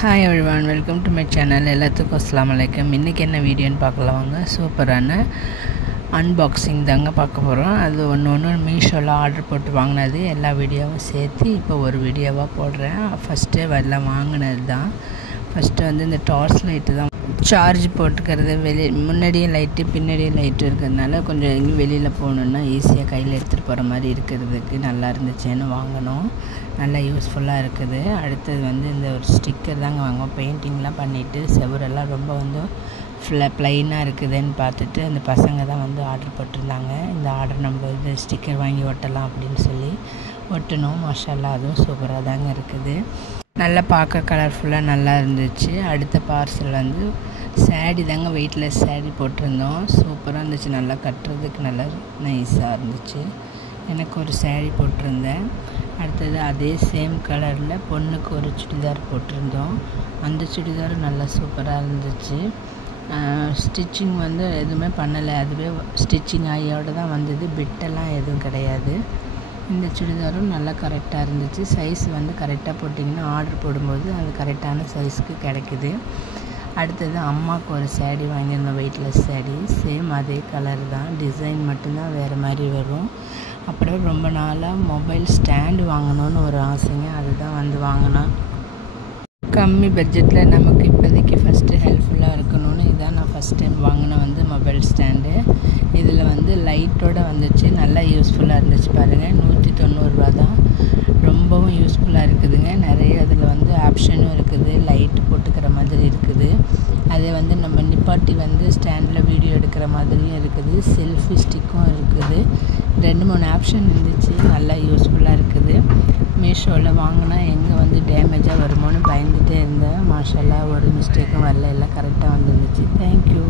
Hi everyone, welcome to my channel. எல்லாத்துக்கும் அஸ்ஸலாமு அலைக்கும். இன்னைக்கு என்ன வீடியோன்னு பார்க்கலாம் வாங்க. சூப்பரான அன்பாக்சிங் தாங்க பார்க்க போகிறோம். அது ஒன்று மீஷோவில் ஆர்டர் போட்டு வாங்கினது எல்லா வீடியோவும் சேர்த்து இப்போ ஒரு வீடியோவாக போடுறேன். ஃபஸ்ட்டே எல்லாம் வாங்கினது தான். ஃபஸ்ட்டு வந்து இந்த டார்ச் லைட்டு தான் சார்ஜ் போட்டுக்கிறது. முன்னாடியே லைட்டு பின்னாடியே லைட்டு இருக்கிறதுனால கொஞ்சம் எங்கேயும் வெளியில் போகணுன்னா ஈஸியாக கையில் எடுத்துகிட்டு போகிற மாதிரி இருக்கிறதுக்கு நல்லா இருந்துச்சுன்னு வாங்கினோம். நல்லா யூஸ்ஃபுல்லாக இருக்குது. அடுத்தது வந்து இந்த ஒரு ஸ்டிக்கர் தாங்க வாங்குவோம். பெயிண்டிங்லாம் பண்ணிவிட்டு செவரெல்லாம் ரொம்ப வந்து ப்ளைனாக இருக்குதுன்னு பார்த்துட்டு அந்த பசங்க தான் வந்து ஆர்டர் போட்டிருந்தாங்க. இந்த ஆர்டர் நம்ம இது ஸ்டிக்கர் வாங்கி ஒட்டலாம் அப்படின்னு சொல்லி ஒட்டணும். மாஷால்லா, அதுவும் சூப்பராக தாங்க இருக்குது. நல்லா பார்க்க கலர்ஃபுல்லாக நல்லா இருந்துச்சு. அடுத்த பார்சல் வந்து சேரீ தாங்க, வெயிட்லெஸ் சேரீ போட்டிருந்தோம். சூப்பராக இருந்துச்சு. நல்லா கட்டுறதுக்கு நல்லா நைஸாக இருந்துச்சு. எனக்கு ஒரு சேரீ போட்டிருந்தேன். அடுத்தது அதே சேம் கலரில் பொண்ணுக்கு ஒரு சுடிதார் போட்டிருந்தோம். அந்த சுடிதாரும் நல்லா சூப்பராக இருந்துச்சு. ஸ்டிச்சிங் வந்து எதுவுமே பண்ணலை, அதுவே ஸ்டிச்சிங் ஆகியோடு தான் வந்தது. பிட்டெல்லாம் எதுவும் கிடையாது. இந்த சுடிதாரும் நல்லா கரெக்டாக இருந்துச்சு. சைஸ் வந்து கரெக்டாக போட்டிங்கன்னா ஆர்டர் போடும்போது அது கரெக்டான சைஸ்க்கு கிடைக்குது. அடுத்தது அம்மாவுக்கு ஒரு சேரீ வாங்கியிருந்தோம், வெயிட்லெஸ் சேரீ. சேம் அதே கலர் தான், டிசைன் மட்டும்தான் வேறு மாதிரி வரும். அப்புறம் ரொம்ப நாளாக மொபைல் ஸ்டாண்டு வாங்கணும்னு ஒரு ஆசைங்க, அதுதான் வந்து வாங்கினோம். கம்மி பட்ஜெட்டில் நமக்கு இப்போதைக்கு ஃபஸ்ட்டு ஹெல்ப்ஃபுல்லாக இருக்கணும்னு இதான் நான் ஃபஸ்ட் டைம் வாங்கின வந்து மொபைல் ஸ்டாண்டு. இதில் வந்து லைட்டோடு வந்துச்சு. நல்லா யூஸ்ஃபுல்லாக இருந்துச்சு பாருங்கள். 190 தான். ரொம்பவும் யூஸ்ஃபுல்லாக இருக்குதுங்க. நிறைய அதில் வந்து ஆப்ஷனும் இருக்குது, லைட்டு போட்டுக்கிற மாதிரி இருக்குது. அதே வந்து நம்ம நிப்பாட்டி வந்து ஸ்டாண்டில் வீடியோ எடுக்கிற மாதிரியும் இருக்குது. செல்ஃபி ஸ்டிக்கும் இருக்குது. 2-3 ஆப்ஷன் இருந்துச்சு. நல்லா யூஸ்ஃபுல்லாக இருக்குது. மீஷோவில் வாங்கினா எங்கே வந்து டேமேஜாக வருமோன்னு பயந்துகிட்டே இருந்தேன். மாஷால்லா, ஒரு மிஸ்டேக்கும் வரல, எல்லாம் கரெக்டாக வந்துருந்துச்சு. தேங்க்யூ.